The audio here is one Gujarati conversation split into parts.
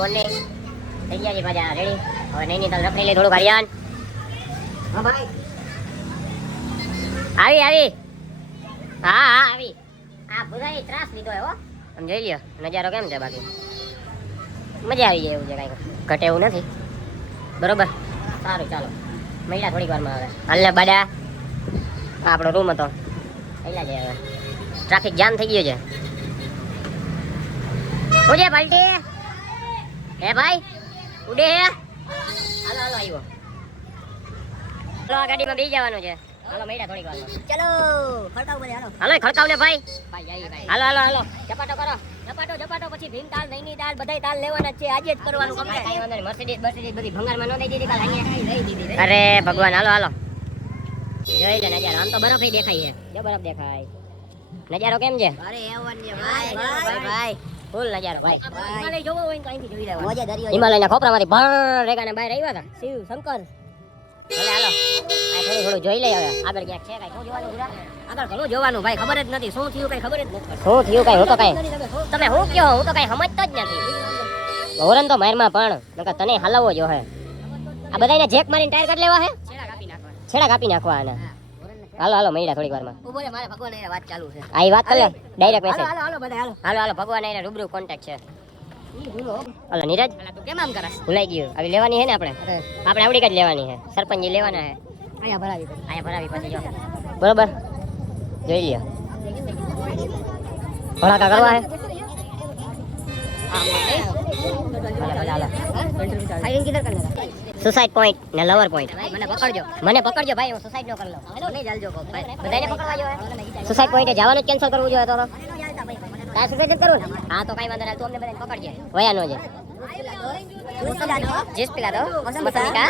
મોર્નિંગ થઈ ગયા છે પાછા રેડી. હવે નૈનીતાલ રખડી લઈ થોડુંક હરિયાણ. હા ભાઈ આવી હા આવી. આ બધાય ત્રાસ લીધો હે હો. આમ જોઈ લ્યો નજારો કેમ છે. બાકી મજા આવી જાય એવું છે. કાંઈ ઘટે એવું નથી. બરોબર સારું ચાલો મહિલા થોડીક વારમાં આવે. હાલ ને બાડા આ આપણો રૂમ હતો. પહેલા જ હવે ટ્રાફિક જામ થઈ ગયો છે. ઉડે પલટી હે ભાઈ ઉડે હે. હાલો આવ્યો. હાલો આ ગાડીમાં બેસી જવાનું છે. હાલો મહિલા થોડીક વારમાં. ચલો ખડકાવ બોલે હાલો. હાલો ખડકાવ ને ભાઈ. હાલો ઝપાટો કરો. ઝપાટો પછી ભીમ તાલ નૈની તાલ બધાય તાલ લેવાના છે. આજે જ કરવાનું કામ છે. કાઈ વાંધો નહીં. મર્સિડીઝ બધી ભંગારમાં ન દઈ દીધી કાલ અહીંયા લઈ દીધી. અરે ભગવાન હાલો જોઈ લે નજારો. આમ તો બરફ દેખાય છે. જો બરફ દેખાય. નજારો કેમ છે? અરે એવન છે ભાઈ ફૂલ નજારો ભાઈ. હિમાલય જોવો હોય તો અહીંથી જોઈ લેવાનું. મોજે દરિયો હિમાલયના ખોપરામાંથી ભર રેગાને બહાર આવ્યા હતા. શિવ શંકર ભલે હાલો આ થોડું જોઈ લઈ. હવે આગળ ક્યાંક છે કાંઈ શું જોવાનું જરા? આગળ ઘણું જોવાનું ભાઈ. ખબર જ નથી શું થયું કાંઈ ખબર જ નથી. શું થયું કાંઈ હું તો કાંઈ તમે શું કહો હું તો કાંઈ સમજતો જ નથી. હોરન તો મારમાં પણ નકર તને હલાવવો જો હે. આ બધાને જેક મારીને ટાયર કાઢ લેવા હે. છેડા કાપી નાખવા આના. હાલો મળ્યા થોડીક વારમાં. ઉભો રે મારે ભગવાન એ વાત ચાલુ છે. આ વાત કરે ડાયરેક્ટ મેસેજ. હાલો બધા હાલો ભગવાન એને રૂબરૂ કોન્ટેક્ટ છે. હાલો નીરજ તું કેમ આમ કરસ? ભૂલાઈ ગયું. આવી લેવાની હે ને આપણે આવડી કાઢ લેવાની હે. સરપંચજી લેવાના હે. અહીંયા ભરાવી પછી જો બરોબર જોઈ લ્યો. ભડાકા કરવા હે. ફાયરિંગ કિધર કરને હતા? સુસાઇડ પોઈન્ટ ને લવર પોઈન્ટ. મને પકડજો ભાઈ હું સુસાઇડ ન કરી લઉં. નહીં ચાલજો કો ભાઈ બધાને પકડવા જો હે. સુસાઇડ પોઈન્ટે જવાનું જ કેન્સલ કરવું જોઈએ તો તાર સુસાઇડ જ કરવું ને. હા તો કાઈ વાંધો નહીં. તું અમને બધાને પકડજે. વયા નો છે जिस पिला दो मौसम का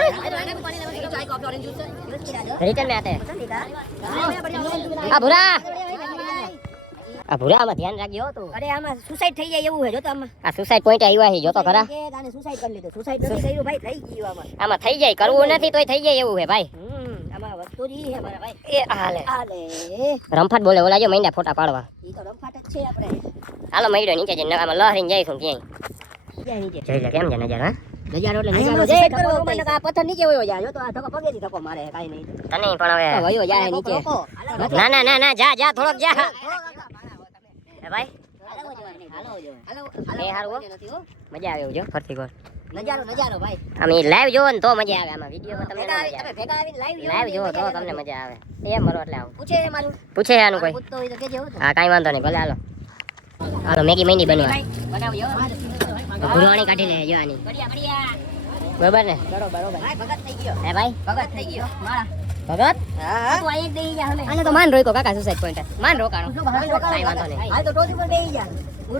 रिटर्न में आते हैं. આ ભૂરા આમાં ધ્યાન રાખજો તું. અરે આમાં સુસાઇડ થઈ જાય એવું છે જો તો આમાં. આ સુસાઇડ પોઈન્ટ આવ્યા છે જો તો ખરા. કે તાને સુસાઇડ કરી લીધું. સુસાઇડ નથી કર્યું ભાઈ થઈ ગયું આમાં. આમાં થઈ જાય કરવું નથી તોય થઈ જાય એવું છે ભાઈ. આમાં વસ્તુ જ ઈ છે મારા ભાઈ. એ હાલે રમફાટ બોલે. ઓલા જો મૈંડા ફોટા પાડવા. ઈ તો રમફાટ જ છે આપણે. હાલો મૈડો નીચે જઈને આમાં લહરીને જઈશું ક્યાંય. ક્યાં નીચે જોઈ લે કેમ છે નજારો. નજારો એટલે નજારો છે. આ પથ્થર નીચે વયો જાય જો તો આ ધક્કો પગેથી ધક્કો મારે કાઈ નહીં. તને પણ હવે વયો જાય નીચે. ના જા થોડોક જા. હે ભાઈ એ હારું મજા આવે એવું જો ફરતી વાર. નજારો ભાઈ. આમ ઈ લાઈવ જોવો ને તો મજા આવે. આમાં વિડિયોમાં તમને તમે ભેગા આવીને લાઈવ જોવો તો તમને મજા આવે. એમ મરો એટલે આવું પૂછે મારું પૂછે આનું કોઈ પૂછતો હોય તો કેજે હો તો. હા કાઈ વાંધો નહીં ભલે હાલો મેગી મૈંડી બનવા. બનાવ્યો ગુરવાણી કાઢી લે જો આની. બઢિયા બરાબર ને. બરોબર ભાઈ ભગત થઈ ગયો. હે ભાઈ ભગત થઈ ગયો મારા ભગત. હા તું આઈ દઈ જા હમે. આને તો માન રોકો કાકા સુસાઇડ પોઈન્ટ માન રોકાણો. કાઈ વાંધો નહીં. હાલ તો ટોચ ઉપર બેહી જા.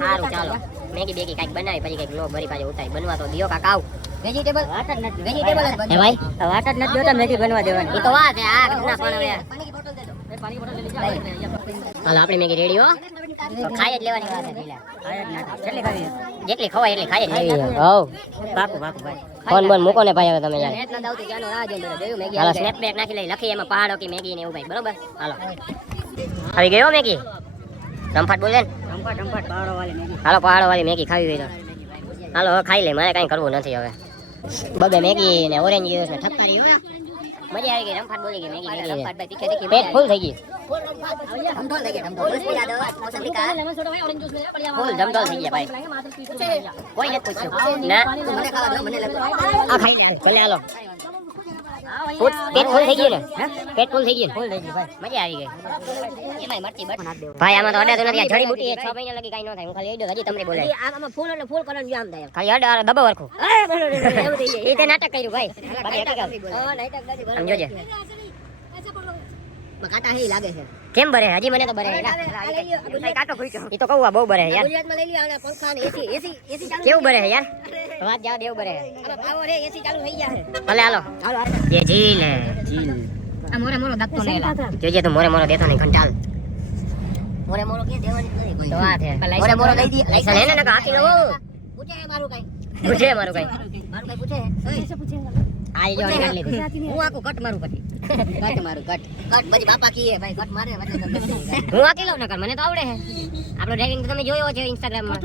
સારું ચાલો મેગી બેગી કાઈક બનાવી પછી કાઈક લો ભરી પાછી ઉતારી બનવા તો દિયો કાકા આવ. વેજીટેબલ વાટ જ નથી. વેજીટેબલ જ હે ભાઈ વાટ જ નથી જોતા મેગી બનવા દેવાની. ઈ તો વાત હે આ ઘટના પણ હવે પાણીની બોટલ દે દો. પાણી બોટલ લઈ જા. હાલો આપણી મેગી રેડી હો. તો ખાઈ જ લેવાની વાત છે પેલા. ખાય જ નથી. કેટલી ખાવી? જેટલી ખવાય એટલી ખાઈ જ લેવી. હવ પાકું ભાઈ. ફોન બોન મૂકો ને ભાઈ હવે તમે યાર. નેટ ના દાવતી જાનો રાહ જોઈને જોયું મેગી. હાલો સ્નેપ બેક નાખી લઈ લખી એમાં પહાડો કે મેગી ને એવું ભાઈ બરોબર. હાલો આવી ગયો મેગી. રમફાટ બોલે ને. રમફાટ પહાડો વાળી મેગી. હાલો પહાડો વાળી મેગી ખાવી હોય તો હાલો હવે ખાઈ લે. મારે કાંઈ કરવું નથી હવે. બબે મેગી ને ઓરેન્જ જ્યુસ ને ઠપકારી હો. મજા આવી ગઈ. રમફાટ બોલી ગઈ મેગી મેગી. રમફાટ ભાઈ તીખે તીખી પેટ ફૂલ થઈ ગઈ. ધમધોલ થઈ ગયા ધમધોલ. યાદ મોસંબી કા ફૂલ જમદોલ થઈ ગયા ભાઈ. કોઈ નથી પૂછ્યું ના મને ખાવા દો મને લગતો. આ ખાઈ લે ભલે હાલો. પેટ ફૂલ થઈ ગયું ને. પેટ ફૂલ થઈ ગયું. ફૂલ થઈ ગઈ ભાઈ. મજા આવી ગઈ. એમાંય મરચી બટ નાખ દેવું. ભાઈ આમાં તો અડાતું નથી. આ જડીબુટી 6 મહિના લગી કાઈ ન થાય. હું ખાલી એડો હજી તમને બોલે આમાં ફૂલ એટલે ફૂલ કરવાનું જામ થાય. ખાલી અડા દબો વરખું. એવું થઈ જાય. એ તે નાટક કર્યું ભાઈ. બાકી હકીકત હા નાટક નથી બરાબર. સમજો છે. કાટા હી લાગે છે. કેમ બરે હજી મને તો બરે કાટો ખોઈચો. ઈ તો કહું આ બહુ બરે યાર. ગુજરાતમાં લઈ લ્યો આના પંખા ને એસી કેવું બરે યાર. વાત જાવ દેવું બરે. આમાં પાવર હે એસી ચાલુ થઈ ગયા છે. ભલે હાલો હાલો ये झील है झील. આ મોરે મોરો દત્તો ને એલા. જોજે તું મોરે મોરો દેતો નહીં ઘંટાલ. મોરે મોરો કે દેવાની નથી કોઈ. તો વાત હે મોરે મોરો લઈ દી. લાઈસન હે ને નકા હાકી લો. પૂછે હે મારું કઈ. પૂછે મારું કઈ. મારું કઈ પૂછે હે. કેસે પૂછે? આ જો નીકળ લીધી. હું આખું કટ મારું પછી. કટ મારું કટ. કટ પછી બાપા કીએ ભાઈ કટ મારે એટલે હું હાકી લઉં નકર મને તો આવડે હે. આપણો ડ્રાઇવિંગ તો તમે જોયો છે ઇન્સ્ટાગ્રામ માં.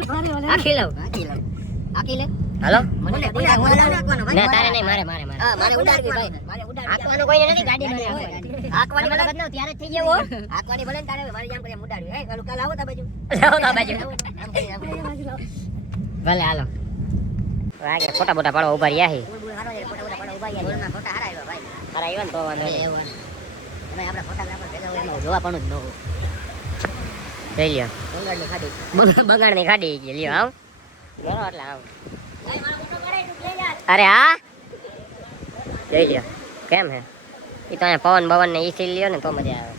હાકી લઉં. આકી લે. હાલો મને નાખવાનો ભાઈ ના તારે નહીં મારે મારે મારે હા મારે ઉડાડવી ભાઈ મારે ઉડાડવી આંકવાનું કોઈને નથી ગાડી મારે આંકવાની મતલબ જ ન ત્યારે જ થઈ ગયો આંકવાની ભલે ને તારે મારે જામ કરી ઉડાડવી હે કાલ આવો તા બાજુ લાવો તો આ બાજુ આમ કરી ભલે હાલો વાગે ફોટા બોટા પાડવા ઉભા રહ્યા હી બોલ હારો છે ફોટા ફોટા ઉભા ગયા બોલના ફોટા હારા આવ્યા ભાઈ અરે આવ્યા ને તો વાંધો નહીં એવું ભાઈ આપણા ફોટોગ્રાફર ભેગા હોય એમાં જોવા પણ જ ન હોય જઈ લ્યો બંગાળની ખાડી બગાડની ગાડી ગઈ લ્યો આવ બરો એટલે આવ અરે હા જઈ લ્યો કેમ હે એ તો અહીંયા પવન બવન ને ઈ લ્યો ને તો મજા આવે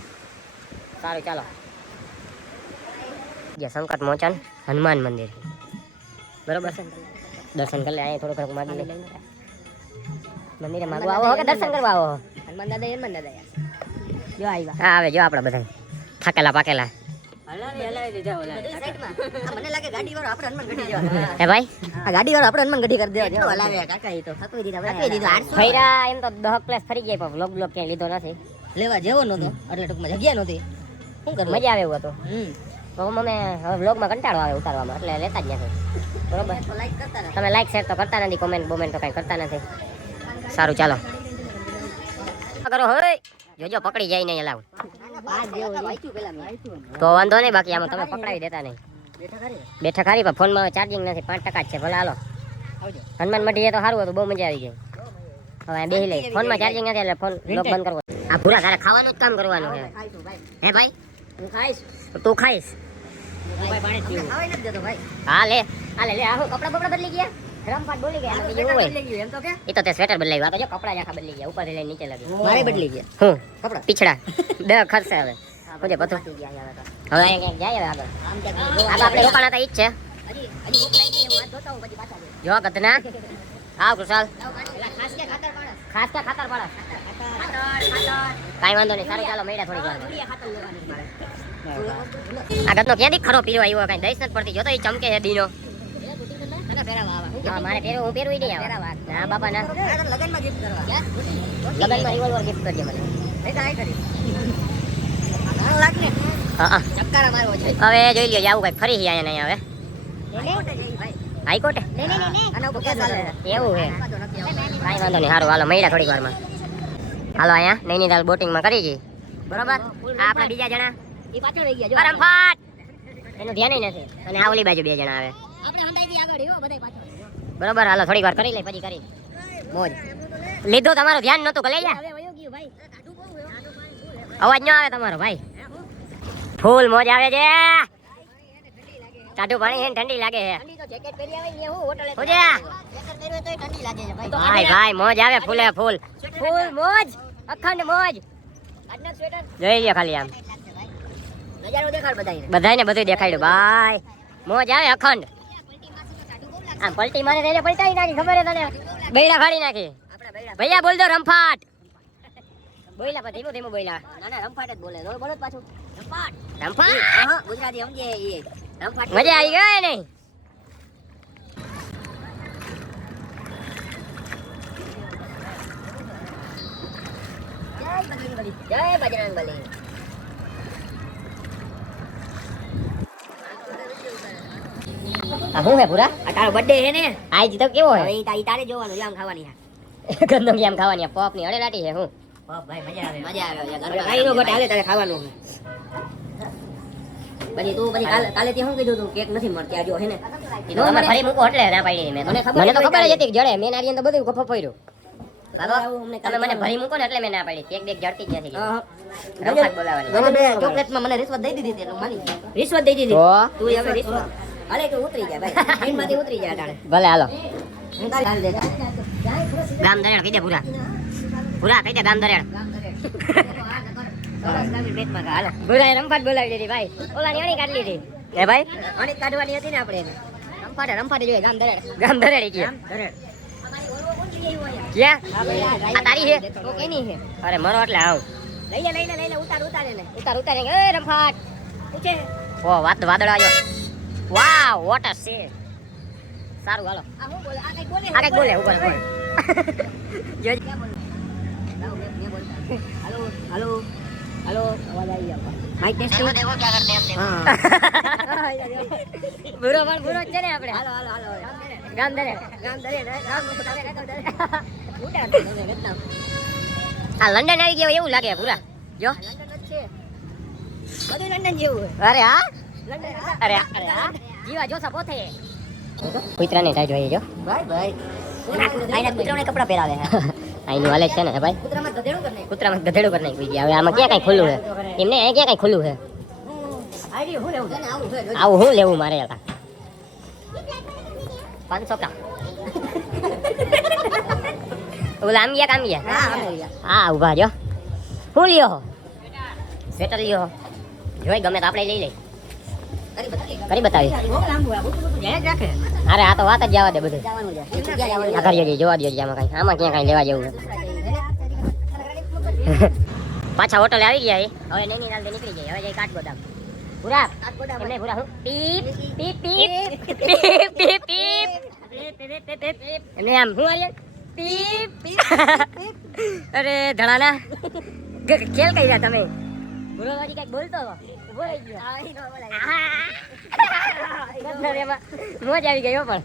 સારું ચાલો જે સંકટ મોચન હનુમાન મંદિર બરોબર છે દર્શન કરી લે અહીંયા થોડું ઘણું માગી લે મંદિરે માગવા આવો કે દર્શન કરવા આવો હનુમાન દાદા યાર જો આવ્યા હા આવે જો આપણા બધા થાકેલા પાકેલા હલાવી દીધા ઓલા મને લાગે ગાડી વાળો આપણે હનુમાન ગઢી જવાનો હે ભાઈ આ ગાડી વાળો આપણે હનુમાન ગઢી કરી દેવા હલાવ્યા કાકા ઈ તો થકવી દીધા ફૈરા એમ તો 10 પ્લેસ ફરી ગયા પણ બ્લોગ ક્યાંય લીધો નથી લેવા જેવો નતો એટલે ટૂંકમાં જગ્યા નહોતી શું કર મજા આવે એવું હતું તો અમે હવે બ્લોગમાં કંટાળો આવે ઉતારવામાં એટલે લેતા જ નથી બરોબર લાઈક કરતા રહો તમે લાઈક શેર તો કરતા નથી કોમેન્ટ બોમેન્ટ તો કાંઈ કરતા નથી સારું ચાલો કરો હોય જોજો પકડી જાય નહીં અલાવ આ જેવો વાંચ્યું પેલા મેં તો વાંધો નહીં બાકી આમાં તમે પકડાવી દેતા નહીં બેઠા કરે બેઠા ખારી પણ ફોનમાં ચાર્જિંગ નથી 5% જ છે ભલે હાલો આવજો હનુમાન મઢીએ તો સારું હતું બહુ મજા આવી ગઈ હવે આ બેહી લઈ ફોનમાં ચાર્જિંગ નથી એટલે ફોન લોક બંધ કરવો આ પૂરા તારે ખાવાનું જ કામ કરવાનું છે ખાઈશું ભાઈ હે ભાઈ હું ખાઈશ તું ખાઈશ ભાઈ પાણી પીવું ખાવાય નથી દેતો ભાઈ હા લે આ હું કપડા બપડા બદલી ગયા રમપાટ બોલી ગયા આમાં બીજું હોય બદલી ગયું એમ તો કે એ તો તે સ્વેટર બદલાવ્યું આ તો જો કપડા જ આખા બદલી ગયા ઉપરથી લઈને નીચે લાગ્યું મારે બદલી ગયા હું કપડા પીછડા બે ખર્ચે હવે કોજે પતો થઈ ગયા હવે તો હવે અહીંયા ક્યાંક જાય હવે આગળ આમ ક્યાંક આગળ આપણે રોકાણા હતા ઈ જ છે હજી ભૂખ લાગી ગઈ હું હાથ ધોતા હું પછી પાછા જઈશ. જો કતના આવ કુશાલ લાવ પાણી. એલા ખાસ કે ખાતર પાડો. ખાસ કે ખાતર પાડો ખાતર કાંઈ વાંધો નહીં સારું ચાલો મળ્યા થોડી વાર યુરિયા ખાતર લેવાની મારે આ ગતનો ક્યાંથી ખરો પીરો આવ્યો કાંઈ દઈશ નથી પડતી જોતો એ ચમકે છે દીનો તને પહેરાવા આવા. હા મારે પહેરવું હું પહેરવું નહીં આવે ના બાપા ના આ તને લગનમાં gift કરવા. લગનમાં રિવોલ્વર ગિફ્ટ કરજે મને નહીં તો આય કરી. ઘણું લાગ ને. હા ચક્કારા મારવો છે. હવે જોઈ લ્યો આવું કાંઈ ફરી અહીંયા નહીં આવે હાઈકોર્ટે જઈ ભાઈ. હાઈકોર્ટે આના ઉપર કેસ હાલે. એવું છે વાંધો નથી આવતો. કાંઈ વાંધો નહીં સારું હાલો મળ્યા થોડીક વારમાં હાલો અહીંયા નૈનીતાલ બોટિંગમાં કરી જઈ બરોબર આ આપણા બીજા જણા ઈ પાછળ રહી ગયા જો. રમફાટ એનું ધ્યાન નથી અને આ ઓલી બાજુ બે જણા આવે આપણે હંધાઈથી આગળ રહ્યો બધાય પાછળ. બરોબર હાલો થોડીક વાર કરી લે પછી કરી મોજ લીધો તમારું ધ્યાન નતું કે લઈ જા હવે વયો ગયું ભાઈ. કાઢું બહુ હે. અવાજ ન આવે તમારો ભાઈ ફૂલ મોજ આવે છે ટાઢું પાણી છે ને ઠંડી લાગે છે ઠંડી તો જેકેટ પહેરી આવે ને હું હોટલે શું છે? જેકેટ પહેર્યું હોય તોય ઠંડી લાગે છે ભાઈ. ભાઈ ભાઈ મોજ આવે ફૂલે ફૂલ ફૂલ મોજ અખંડ મોજ આજના સ્વેટર જોઈ લ્યો ખાલી આમ નજારો દેખાડ બધાયને. બધાને બધું દેખાડ્યું ભાઈ મોજ આવે અખંડ આમ પલટી મારે તેને પલટાઈ નાખી ખબર હે તને બૈડા ફાડી નાખી આપણા બૈરા ભૈયા બોલ દો રમફાટ બોયલા પછી ધીમું ધીમું બોયલા ના ના રમફાટ જ બોલે બોલો બોલો જ પાછું રમફાટ રમફાટ હા ગુજરાતી સમજે ઈ રમફાટ મજા આવી ગઈ નહીં જય બજરંગબલી. આ શું હે પૂરા આ તારો બર્થડે હે ને આજ તો કેવો હવે હે ઈ તારે જોવાનું છે આમ ખાવાની છે. ગંદો કેમ ખાવાની પોપ ની અડેલાટી છે હું ભાઈ મજા આવે કાઈ નો ઘટે હાલે તારે ખાવાનું છે. પછી તું પછી કાલે તે શું કીધું તું કેક નથી મળતી આ જો હે ને ઈ તો તમે ફરી મૂકો એટલે ના પાડી મેં મને ખબર મને તો જ ખબર જ હોય હતી કે જડે મેં નારિયેલ તો બધું ગફો પડ્યો દાદા આવું અમને તમે મને ભરી મૂકો ને એટલે મેં ના પાડી કેક બેક જડતી જ નથી હા રમફાટ બોલાવાની ચોકલેટમાં મને રિશ્વત દઈ દીધી એટલે માની રિશ્વત દઈ દીધી તો તું હવે રિશ્વત હાલે તું ઉતરી જા ભાઈ ટ્રેનમાંથી ઉતરી જા તાણે ભલે હાલો હું તારી હાલ દે ગામ દરેડ કહી દે પૂરા પૂરા કહી દે ગામ દરેડ પૂરા રમફાટ બોલાવી દીધી ભાઈ ઓલાની અણી કાઢી લીધી હે ભાઈ અણી કાઢવાની હતી ને આપણે એને રમફાટે જોઈએ ગામ દરેડ ગામ દરેડ ગયા દરેડ ક્યાં આ તારી છે તો કેની છે અરે મરો એટલે આવ લઈ લે ઉતાર એને ઉતાર ઉતાર એ રમફાટ પૂછે ઓ વાદળ આવ્યો વાવ વોટ અ સી સારું હાલો આ હું બોલે આ કઈ બોલે આ કઈક બોલે ઉપર ઉપર જોઈ ક્યાં બોલે લાવ મેં બોલતા હાલો હાલો હાલો અવાજ આવી ગયો માઈક ટેસ્ટિંગ હા બુરો પણ બુરો જ છે ને આપણે હાલો હાલો હાલો ગામ દરે ગામ દરે ગામ દરે આ લંડન આવી ગયો એવું લાગે પૂરા જો લંડન જ છે બધું લંડન જેવું અરે હા લંડન અરે હા જીવા જોસા પોતે કુતરાને ટાઈટ હોય જો ભાઈ આઈના કૂતરાને કપડા પહેરાવે છે આઈનું હાલે છે ને ભાઈ કૂતરામાં ગધેડું કરી નાખ્યું. કૂતરામાં ગધેડું કરી નાખ્યું છે. હવે આમાં ક્યાં કઈ ખુલ્લું છે એમને અહીં ક્યાં કઈ ખુલ્લું છે આઈડી હું લેવું છે ને આવું છે આવું હું લેવું મારે હતા 500 કા ઓલા આમ ગયા કામ ગયા હા આમ ગયા હા ઉભા જો હું લ્યો સ્વેટર લ્યો જોઈ ગમે તો આપણે લઈ લઈ કરી બતાવી બહુ લાંબુ આ બહુ જાહેર રાખે અરે આ તો વાત જ જવા દે બધું જવાનું છે ક્યાં જવાનું આ કરીએ જોવા દો આમાં કઈ આમાં ક્યાં કઈ લેવા જેવું છે પાછા હોટલે આવી ગયા હવે નૈનીતાલ થી નીકળી જાય હવે જઈ કાઠગોદામ પૂરા એમને પૂરા હું પીપ પીપ પીપ પીપ પીપ પીપ એમને આમ હું આલે પીપ અરે ધડાના ખેલ કઈ રહ્યા તમે ગુરુવાજી કઈક બોલતો ઉભો રહી ગયો મોજ આવી ગયો પણ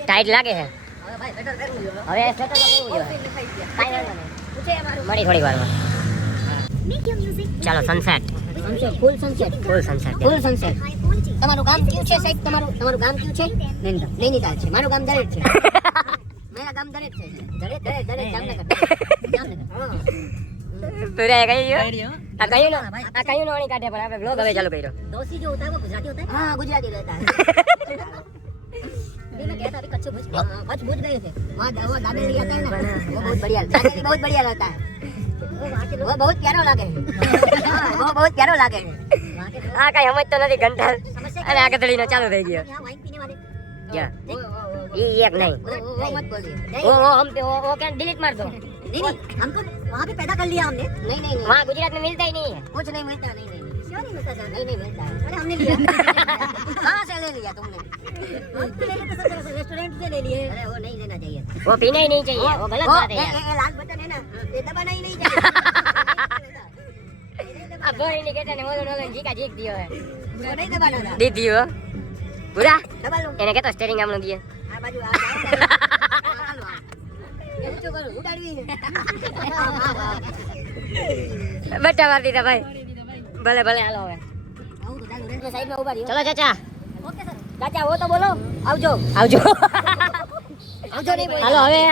ટાઈટ લાગે છે હવે ભાઈ બેટર કરવું જોઈએ હવે સ્વેટર તો કેવું જોઈએ કાંઈ વાંધો નહીં પૂછે અમારું મળી થોડી વારમાં ચાલો સનસેટ સનસેટ ફૂલ સનસેટ ફૂલ સનસેટ ફૂલ સનસેટ તમારું ગામ કયું છે સાહેબ તમારું ગામ કયું છે નૈનીતાલ છે મારું ગામ દરેક છે મારા ગામ દરેક છે દરેક જામનગર હા પૂરા કહ્યું આ કયું નો વણી કાઢે પણ આપણે બ્લોગ હવે ચાલુ કર્યો दोस्ती जो होता है वो गुजराती होता है हाँ गुजराती रहता है मैं कहता अभी कच्छ भुज कच्छ भुज गए थे वहाँ वो दाबेली आता है ना वो बहुत बढ़िया दाबेली बहुत बढ़िया रहता है वो बहुत प्यारा लागे हाँ, वो बहुत प्यारा लागे આ કઈ સમજતો નથી ઘંટા અને આ ગધડીનો ચાલુ થઈ ગયો यहाँ वाइन पीने वाले ક્યાં वो ઈ એક નહીં वो मत बोलिए वो हम पे वो क्या डिलीट मार दो नहीं हमको वहाँ पे पैदा कर लिया हमने नहीं नहीं वहाँ गुजरात में मिलता ही नहीं है कुछ नहीं मिलता नहीं क्यों नहीं मिलता सर नहीं मिलता है अरे हमने लिया कहाँ से ले लिया तुमने हम तो ले लेते सर रेस्टोरेंट से ले लिए अरे वो नहीं लेना चाहिए वो पीना ही नहीं चाहिए वो गलत बात है यार ये लाल बटन है ना ये दबाना ही नहीं चाहिए अब वो इंडिकेटर ने मोदो नोलन जी का जीक दियो है वो नहीं दबाना था दी दियो पूरा दबा लो એને કેતો સ્ટીરિંગ આમનો દીએ આ બાજુ આ એવું તો કરું ઉડાડવી બટા માર દીધા ભાઈ ભલે ભલે હાલો હવે આવું તો ચાલુ રે સાઈડમાં ઉભા રહ્યો ચલો ચાચા ઓકે સર ચાચા वो तो बोलो આવજો આવજો આવજો નહીં બોલ હાલો હવે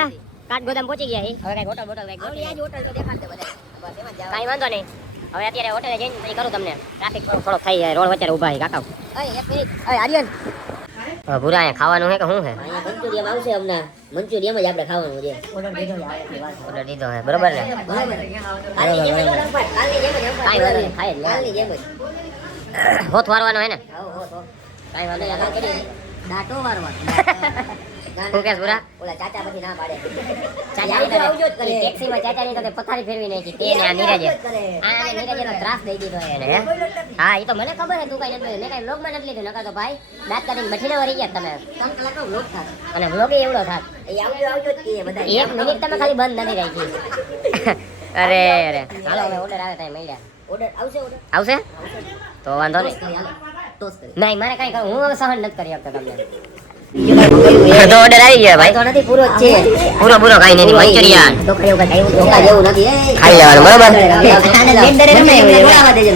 કાઠગોદામ પહોંચી ગયા હવે કઈ હોટલ બોટલ કઈ આવડી આજ હોટલ તો દેખાડते બધા બસ એમાં જાવ કાંઈ વાંધો નહીં હવે અત્યારે હોટેલે જઈને પછી કરું તમને ટ્રાફિક થોડો થઈ જાય રોડ વચ્ચે ઊભા છે કાકા અરે એક મિનિટ અરે આર્યન હવે પૂરા અહીંયા ખાવાનું છે કે શું છે અહીંયા મંચુરિયમ આવશે હમણાં મંચુરિયમ જ આપણે ખાવાનું છે ઓર્ડર દીધો ઓર્ડર દીધો છે બરોબર ને કાલની જેમ જ રંપાટ કાલની જેમ જ રંપાટ કાંઈ વાંધો નહીં ખાઈ જ કાલની જેમ જ હોત વારવાનો હે ને આવો હો કાંઈ વાંધો આના નહીં કરી દાટો મારવાનો શું કહેશ પૂરા ઓલા ચાચા પછી ના પાડે ચાચાની આવજો જ તો કરે ટેક્સીમાં ચાચાની તો પથારી ફેરવી નાખી તેને આ નીરજે આ નીરજેનો ત્રાસ દઈ દીધો એને હે હા એ તો મને ખબર છે તું કઈ નથી મેં કઈ વ્લોગમાં નથી લીધું નકર તો ભાઈ દાંત કાઢીને બેઠીને વળી ગયા તમે 3 કલાકનો વ્લોગ થાય અને વ્લોગ એવડો થાત એ આવજો જ કીએ બધા એક મિનિટ તમે ખાલી બંધ નથી રાખી અરે અરે ચાલો હવે ઓર્ડર આવે ત્યાં મળ્યા ઓર્ડર આવશે ઓર્ડર આવશે તો વાંધો નહીં ટોસ કરી નહીં મારે કઈ કરવું હું હવે સહન નથી કરી શકતો તમને તો ઓર્ડર આવી ગયા ભાઈ તો નથી પૂરો જ છે પૂરો પૂરો કઈ નહીં મંચુરિયન તો ખાયું કાઈ ધોકા જેવું નથી એ ખાઈ લેવાનું બરોબર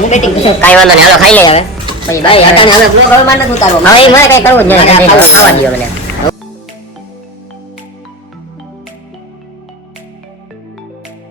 હું બેટિંગ કઈ વાંધો નહીં હાલો ખાઈ લઈ હવે પછી ભાઈ હટાને હવે બ્લોગ હવે માર નથી ઉતારવો હવે મારે કઈ કરવું જ નથી ખાવા દો મને